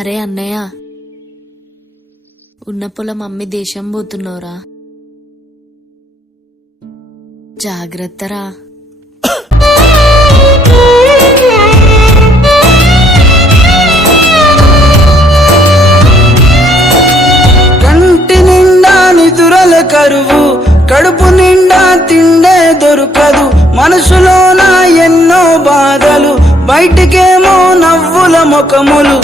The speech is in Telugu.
అరే అన్నయ్య, ఉన్న పొలం అమ్మి దేశం పోతున్నావురా, జాగ్రత్తరా. కంటి నిండా నిదురల కరువు, కడుపు నిండా తిండే దొరకదు, మనసులోన ఎన్నో బాధలు, బయటికేమో నవ్వుల ముఖములు.